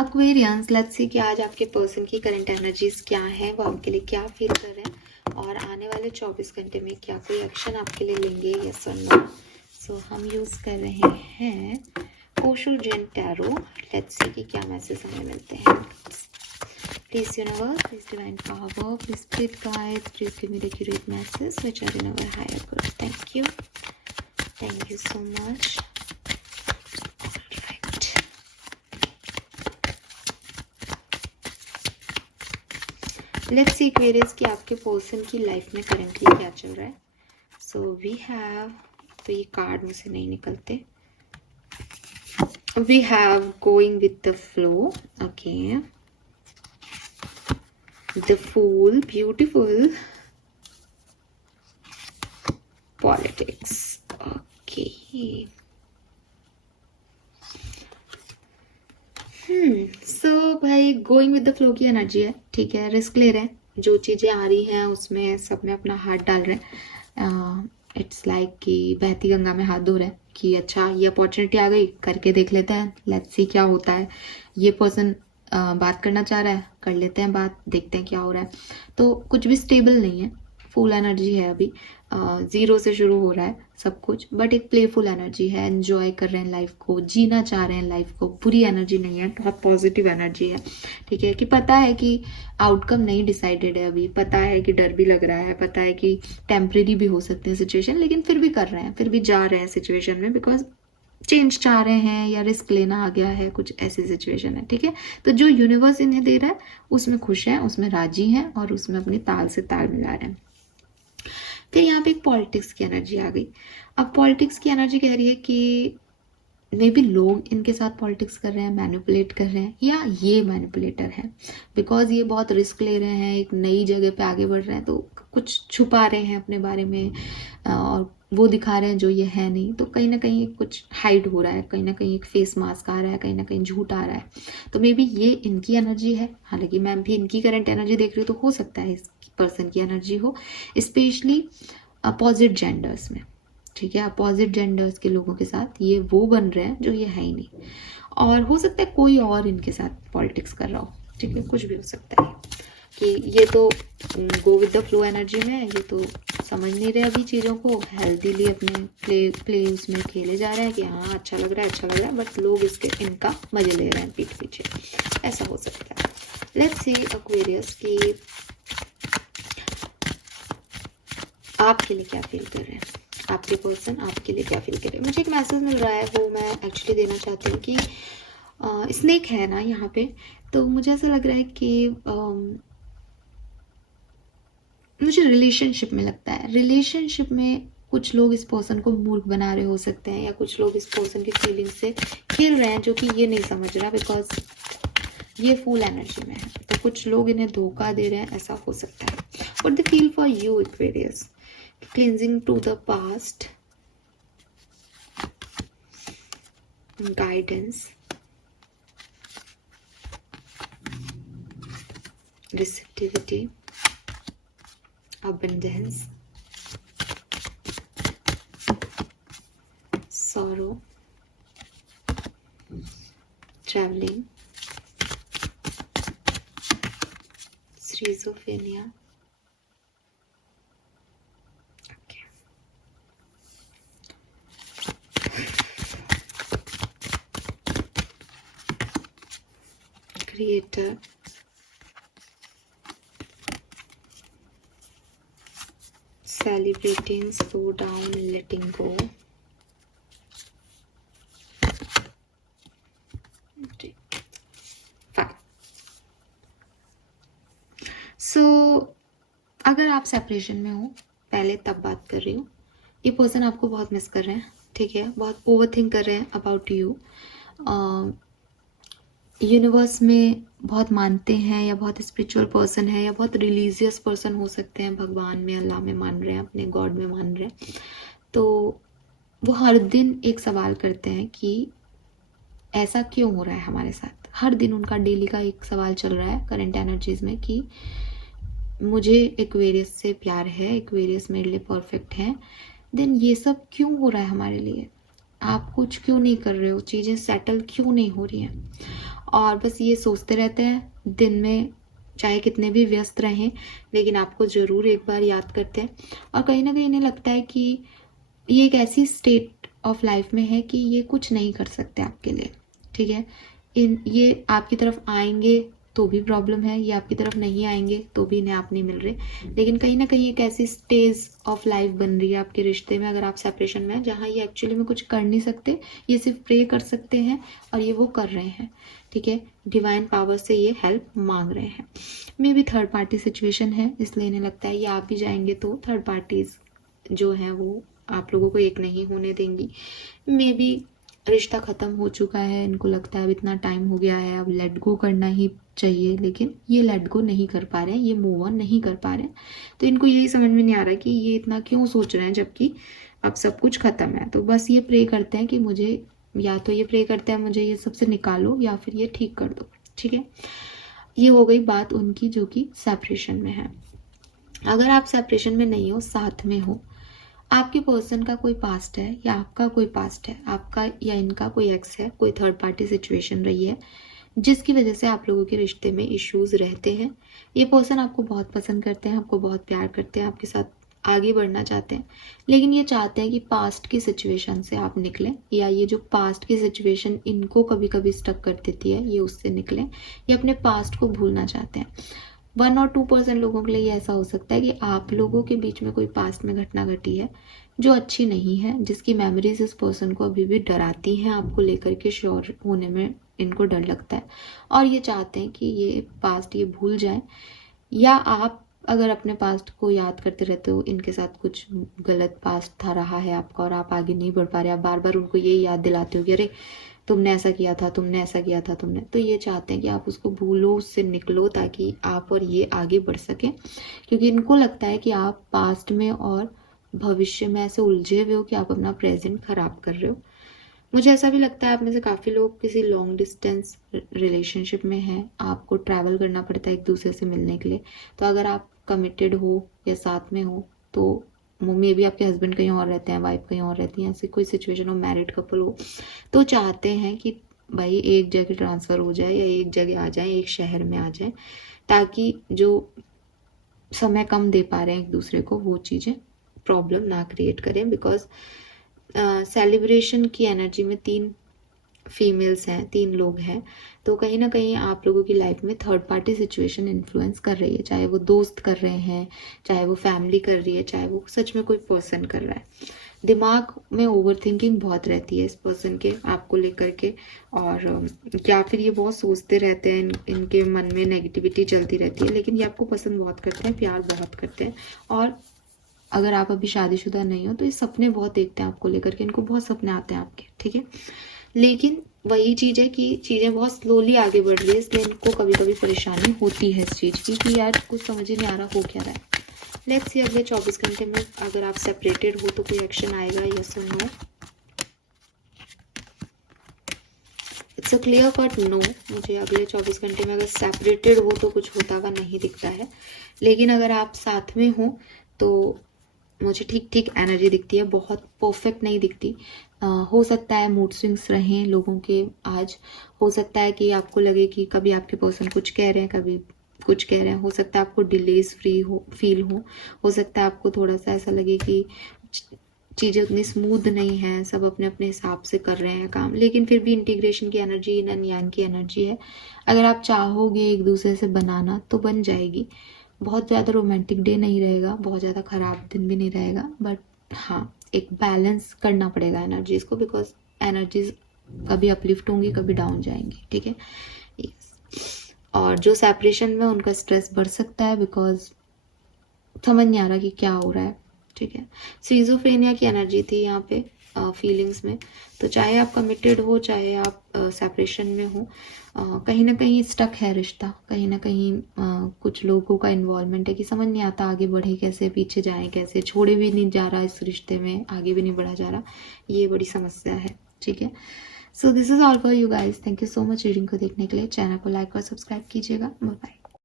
Aquarians, let's see कि आज आपके पर्सन की करंट एनर्जीज क्या है, वो आपके लिए क्या फील कर रहे हैं और आने वाले 24 घंटे में क्या कोई एक्शन आपके लिए लेंगे, यस और नो। सो हम यूज कर रहे हैं Osho zen tarot. Let's see कि क्या मैसेज हमें मिलते हैं। Please universe, please divine power, please spirit guide, please give me the accurate message which are in our higher good. Thank you so much. Let's see Aquarius कि आपके person की life में currently क्या चल रहा है। सो वी हैव, तो ये कार्ड मुझसे नहीं निकलते। We have going with the flow, okay, the fool, beautiful, politics, okay. So भाई गोइंग विद द फ्लो की एनर्जी है, ठीक है, रिस्क ले रहे हैं, जो चीज़ें आ रही हैं उसमें सब में अपना हाथ डाल रहे हैं। इट्स लाइक कि बहती गंगा में हाथ धो रहे हैं कि अच्छा ये अपॉर्चुनिटी आ गई, करके देख लेते हैं, लेट्स सी क्या होता है। ये पर्सन बात करना चाह रहा है, कर लेते हैं बात, देखते हैं क्या हो रहा है। तो कुछ भी स्टेबल नहीं है, फुल एनर्जी है अभी, ज़ीरो से शुरू हो रहा है सब कुछ, बट एक प्लेफुल एनर्जी है, एंजॉय कर रहे हैं लाइफ को, जीना चाह रहे हैं लाइफ को, बुरी एनर्जी नहीं है, बहुत पॉजिटिव एनर्जी है, ठीक है। कि पता है कि आउटकम नहीं डिसाइडेड है अभी, पता है कि डर भी लग रहा है, पता है कि टेम्परेरी भी हो सकते हैं सिचुएशन, लेकिन फिर भी कर रहे हैं, फिर भी जा रहे हैं सिचुएशन में, बिकॉज चेंज चाह रहे हैं या रिस्क लेना आ गया है, कुछ ऐसी सिचुएशन है, ठीक है। तो जो यूनिवर्स इन्हें दे रहा है उसमें खुश हैं, उसमें राजी हैं और उसमें अपनी ताल से ताल मिला रहे हैं। फिर यहाँ पे एक पॉलिटिक्स की एनर्जी आ गई। अब पॉलिटिक्स की एनर्जी कह रही है कि मे बी लोग इनके साथ पॉलिटिक्स कर रहे हैं, मैनिपुलेट कर रहे हैं, या ये मैनिपुलेटर है, बिकॉज ये बहुत रिस्क ले रहे हैं, एक नई जगह पे आगे बढ़ रहे हैं, तो कुछ छुपा रहे हैं अपने बारे में और वो दिखा रहे हैं जो ये है नहीं, तो कहीं ना कहीं कुछ हाइड हो रहा है, कहीं ना कहीं एक फेस मास्क आ रहा है, कहीं ना कहीं झूठ आ रहा है। तो मे बी ये इनकी एनर्जी है, हालांकि मैं भी इनकी करंट एनर्जी देख रही हूँ, तो हो सकता है इस पर्सन की एनर्जी हो, स्पेशली अपोजिट जेंडर्स में, ठीक है। अपोजिट जेंडर्स के लोगों के साथ ये वो बन रहे हैं जो ये है ही नहीं, और हो सकता है कोई और इनके साथ पॉलिटिक्स कर रहा हो, ठीक है, कुछ भी हो सकता है कि ये तो go with the flow energy में है, ये तो समझ नहीं रहे अभी चीज़ों को, हेल्दीली अपने प्ले उसमें खेले जा रहे हैं कि हाँ अच्छा लग रहा है, अच्छा लग रहा है, बट लोग इनका मजे ले रहे हैं पीठ पीछे, ऐसा हो सकता है। लेट्स सी एक्वेरियस की आपके लिए क्या फील कर रहे हैं, आपके पर्सन आपके लिए क्या फील कर रहे हैं। मुझे एक मैसेज मिल रहा है, वो मैं एक्चुअली देना चाहती हूँ कि स्नेक है ना यहाँ पे, तो मुझे ऐसा लग रहा है कि मुझे रिलेशनशिप में लगता है, रिलेशनशिप में कुछ लोग इस पर्सन को मूर्ख बना रहे हो सकते हैं, या कुछ लोग इस पर्सन की फीलिंग से खेल रहे हैं जो कि ये नहीं समझ रहा, बिकॉज ये फुल एनर्जी में है, तो कुछ लोग इन्हें धोखा दे रहे हैं, ऐसा हो सकता है। What they feel for you Aquarius, cleansing to the past, guidance, receptivity, abundance, sorrow, traveling, schizophrenia. Okay. Creator, celebrating, slow down, letting go. सो अगर आप सेपरेशन में हो, पहले तब बात कर रही हूँ, ये पर्सन आपको बहुत मिस कर रहे हैं, ठीक है, बहुत ओवर थिंक कर रहे हैं अबाउट यू, यूनिवर्स में बहुत मानते हैं, या बहुत स्पिरिचुअल पर्सन है, या बहुत रिलीजियस पर्सन हो सकते हैं, भगवान में, अल्लाह में मान रहे हैं, अपने गॉड में मान रहे हैं, तो वो हर दिन एक सवाल करते हैं कि ऐसा क्यों हो रहा है हमारे साथ। हर दिन उनका डेली का एक सवाल चल रहा है करंट एनर्जीज में कि मुझे एक्वेरियस से प्यार है, एक्वेरियस मेरे लिए परफेक्ट है, देन ये सब क्यों हो रहा है हमारे लिए, आप कुछ क्यों नहीं कर रहे हो, चीज़ें सेटल क्यों नहीं हो रही हैं। और बस ये सोचते रहते हैं दिन में, चाहे कितने भी व्यस्त रहें, लेकिन आपको ज़रूर एक बार याद करते हैं। और कहीं ना कहीं इन्हें लगता है कि ये एक ऐसी स्टेट ऑफ लाइफ में है कि ये कुछ नहीं कर सकते आपके लिए, ठीक है। ये आपकी तरफ आएंगे तो भी प्रॉब्लम है, ये आपकी तरफ नहीं आएंगे तो भी इन्हें आप नहीं मिल रहे। लेकिन कहीं ना कहीं एक ऐसी स्टेज ऑफ लाइफ बन रही है आपके रिश्ते में, अगर आप सेपरेशन में हैं, जहाँ ये एक्चुअली में कुछ कर नहीं सकते, ये सिर्फ प्रे कर सकते हैं और ये वो कर रहे हैं, ठीक है। डिवाइन पावर से ये हेल्प मांग रहे हैं। May be third party situation है, इसलिए इन्हें लगता है ये आप भी जाएंगे तो थर्ड पार्टीज जो है वो आप लोगों को एक नहीं होने देंगी। मे बी रिश्ता ख़त्म हो चुका है, इनको लगता है अब इतना टाइम हो गया है, अब लेट गो करना ही चाहिए, लेकिन ये लेट गो नहीं कर पा रहे हैं, ये मूव ऑन नहीं कर पा रहे हैं। तो इनको यही समझ में नहीं आ रहा कि ये इतना क्यों सोच रहे हैं जबकि अब सब कुछ ख़त्म है। तो बस ये प्रे करते हैं कि मुझे, या तो ये प्रे करते हैं मुझे ये सबसे निकालो या फिर ये ठीक कर दो, ठीक है। ये हो गई बात उनकी जो कि सेपरेशन में है। अगर आप सेपरेशन में नहीं हो, साथ में हो, आपके पर्सन का कोई पास्ट है या आपका कोई पास्ट है, आपका या इनका कोई एक्स है, कोई थर्ड पार्टी सिचुएशन रही है जिसकी वजह से आप लोगों के रिश्ते में इश्यूज रहते हैं। ये पर्सन आपको बहुत पसंद करते हैं, आपको बहुत प्यार करते हैं, आपके साथ आगे बढ़ना चाहते हैं, लेकिन ये चाहते हैं कि पास्ट की सिचुएशन से आप निकलें, या ये जो पास्ट की सिचुएशन इनको कभी कभी स्टक कर देती है, ये उससे निकलें, ये अपने पास्ट को भूलना चाहते हैं। 1 और 2% लोगों के लिए ये ऐसा हो सकता है कि आप लोगों के बीच में कोई पास्ट में घटना घटी है जो अच्छी नहीं है, जिसकी मेमोरीज इस पर्सन को अभी भी डराती हैं, आपको लेकर के श्योर होने में इनको डर लगता है, और ये चाहते हैं कि ये पास्ट ये भूल जाए। या आप अगर अपने पास्ट को याद करते रहते हो, इनके साथ कुछ गलत पास्ट था रहा है आपका और आप आगे नहीं बढ़ पा रहे, आप बार बार उनको ये याद दिलाते हो कि अरे तुमने ऐसा किया था, तुमने ऐसा किया था, तुमने, तो ये चाहते हैं कि आप उसको भूलो, उससे निकलो, ताकि आप और ये आगे बढ़ सकें। क्योंकि इनको लगता है कि आप पास्ट में और भविष्य में ऐसे उलझे हुए हो कि आप अपना प्रेजेंट खराब कर रहे हो। मुझे ऐसा भी लगता है आप में से काफ़ी लोग किसी लॉन्ग डिस्टेंस रिलेशनशिप में हैं, आपको ट्रैवल करना पड़ता है एक दूसरे से मिलने के लिए। तो अगर आप कमिटेड हो या साथ में हो, तो मे भी आपके हस्बैंड कहीं और रहते हैं, वाइफ कहीं और रहती है, ऐसी कोई सिचुएशन हो, मैरिड कपल हो, तो चाहते हैं कि भाई एक जगह ट्रांसफ़र हो जाए या एक जगह आ जाए, एक शहर में आ जाए, ताकि जो समय कम दे पा रहे हैं एक दूसरे को वो चीज़ें प्रॉब्लम ना क्रिएट करें। बिकॉज सेलिब्रेशन की एनर्जी में 3 फीमेल्स हैं, 3 लोग हैं, तो कहीं ना कहीं आप लोगों की लाइफ में थर्ड पार्टी सिचुएशन इन्फ्लुएंस कर रही है, चाहे वो दोस्त कर रहे हैं, चाहे वो फैमिली कर रही है, चाहे वो सच में कोई पर्सन कर रहा है। दिमाग में ओवर थिंकिंग बहुत रहती है इस पर्सन के आपको लेकर के, और या फिर ये बहुत सोचते रहते हैं, इनके मन में नेगेटिविटी चलती रहती है, लेकिन ये आपको पसंद बहुत करते हैं, प्यार बहुत करते हैं। और अगर आप अभी शादीशुदा नहीं हो तो ये सपने बहुत देखते हैं आपको लेकर के, इनको बहुत सपने आते हैं आपके, ठीक है। लेकिन वही चीज़ है कि चीज़ें बहुत स्लोली आगे बढ़ रही है, इसलिए इनको कभी कभी परेशानी होती है इस चीज़ की कि यार कुछ समझ ही नहीं आ रहा हो क्या रहा है। लेट्स सी अगले 24 घंटे में अगर आप सेपरेटेड हो तो कोई एक्शन आएगा, यस और no. It's a clear cut no. मुझे अगले 24 घंटे में अगर सेपरेटेड हो तो कुछ होता हुआ नहीं दिखता है, लेकिन अगर आप साथ में हो तो मुझे ठीक ठीक एनर्जी दिखती है, बहुत परफेक्ट नहीं दिखती। हो सकता है मूड स्विंग्स रहें लोगों के आज, हो सकता है कि आपको लगे कि कभी आपके पर्सन कुछ कह रहे हैं, कभी कुछ कह रहे हैं, हो सकता है आपको डिलेज फील हो सकता है आपको थोड़ा सा ऐसा लगे कि चीज़ें उतनी स्मूथ नहीं हैं, सब अपने अपने हिसाब से कर रहे हैं काम, लेकिन फिर भी इंटीग्रेशन की एनर्जी, इन एंड यांग की एनर्जी है। अगर आप चाहोगे एक दूसरे से बनाना तो बन जाएगी। बहुत ज़्यादा रोमांटिक डे नहीं रहेगा, बहुत ज़्यादा ख़राब दिन भी नहीं रहेगा, बट हाँ एक बैलेंस करना पड़ेगा एनर्जीज़ को, बिकॉज एनर्जीज कभी अपलिफ्ट होंगी, कभी डाउन जाएंगी, ठीक है। यस, और जो सेपरेशन में उनका स्ट्रेस बढ़ सकता है बिकॉज समझ नहीं आ रहा कि क्या हो रहा है, ठीक है। स्किज़ोफ्रेनिया की एनर्जी थी यहाँ पे फीलिंग्स में, तो चाहे आप कमिटेड हो चाहे आप सेपरेशन में हो, कहीं ना कहीं स्टक है रिश्ता, कहीं ना कहीं कुछ लोगों का इन्वॉल्वमेंट है कि समझ नहीं आता आगे बढ़े कैसे, पीछे जाए कैसे, छोड़े भी नहीं जा रहा इस रिश्ते में, आगे भी नहीं बढ़ा जा रहा, ये बड़ी समस्या है, ठीक है। So this is all for you guys, thank you so much reading को देखने के लिए। चैनल को लाइक और सब्सक्राइब कीजिएगा। Bye bye.